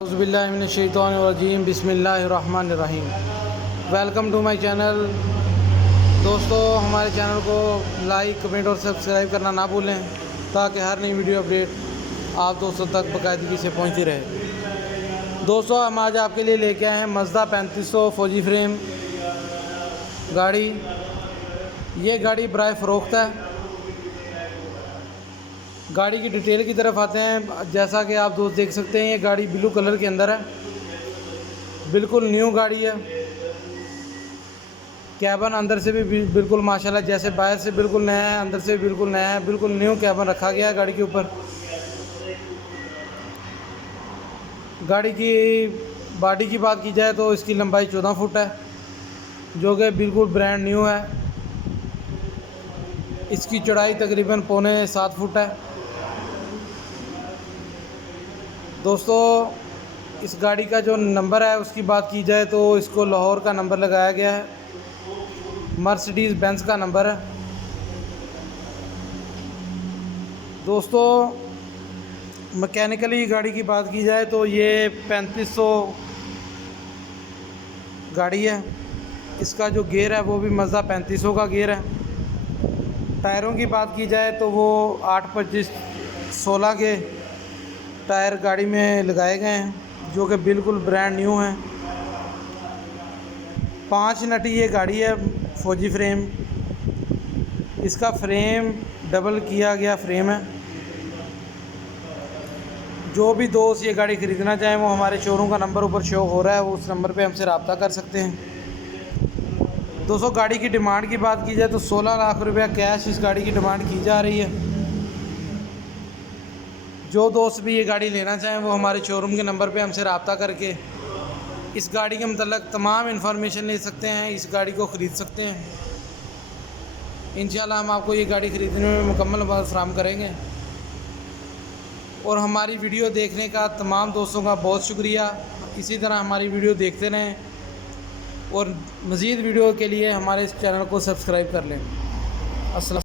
औज़ुबिल्लाहिमिनश्शैतानिर्रजीम बिस्मिल्लाहिर्रहमानिर्रहीम। Welcome to my channel. दोस्तों, हमारे चैनल को लाइक, कमेंट और सब्सक्राइब करना ना भूलें ताकि हर नई वीडियो अपडेट आप दोस्तों तक बाकायदगी से पहुंचती रहे। दोस्तों, हम आज आपके लिए लेके आए हैं मज़दा 3500 फौजी फ्रेम गाड़ी। ये गाड़ी बराए फ़रोख्त है। गाड़ी की डिटेल की तरफ आते हैं। जैसा कि आप दोस्त देख सकते हैं, ये गाड़ी ब्लू कलर के अंदर है, बिल्कुल न्यू गाड़ी है। कैबन अंदर से भी बिल्कुल माशाल्लाह, जैसे बाहर से बिल्कुल नया है, अंदर से बिल्कुल नया है। बिल्कुल न्यू कैबन रखा गया है गाड़ी के ऊपर। गाड़ी की बॉडी की बात की जाए तो इसकी लंबाई 14 फुट है, जो कि बिल्कुल ब्रांड न्यू है। इसकी चौड़ाई तकरीबन 7.25 फुट है। दोस्तों, इस गाड़ी का जो नंबर है उसकी बात की जाए तो इसको लाहौर का नंबर लगाया गया है, मर्सिडीज़ बेंज का नंबर है। दोस्तों, मैकेनिकली गाड़ी की बात की जाए तो ये 3500 गाड़ी है। इसका जो गियर है वो भी मज़दा 3500 का गियर है। टायरों की बात की जाए तो वो 8-25-16 के टायर गाड़ी में लगाए गए हैं, जो कि बिल्कुल ब्रांड न्यू हैं। 5 नटी ये गाड़ी है फौजी फ्रेम। इसका फ्रेम डबल किया गया फ्रेम है। जो भी दोस्त ये गाड़ी ख़रीदना चाहें वो हमारे शोरूम का नंबर ऊपर शो हो रहा है, वो उस नंबर पे हमसे रब्ता कर सकते हैं। दोस्तों, गाड़ी की डिमांड की बात की जाए तो 16 लाख रुपया कैश इस गाड़ी की डिमांड की जा रही है। जो दोस्त भी ये गाड़ी लेना चाहें वो हमारे शोरूम के नंबर पे हमसे रब्ता करके इस गाड़ी के मतलब तमाम इन्फॉर्मेशन ले सकते हैं, इस गाड़ी को ख़रीद सकते हैं। इंशाल्लाह हम आपको ये गाड़ी ख़रीदने में मुकम्मल मदद फराहम करेंगे। और हमारी वीडियो देखने का तमाम दोस्तों का बहुत शुक्रिया। इसी तरह हमारी वीडियो देखते रहें और मज़ीद वीडियो के लिए हमारे इस चैनल को सब्सक्राइब कर लें। अस्सलाम।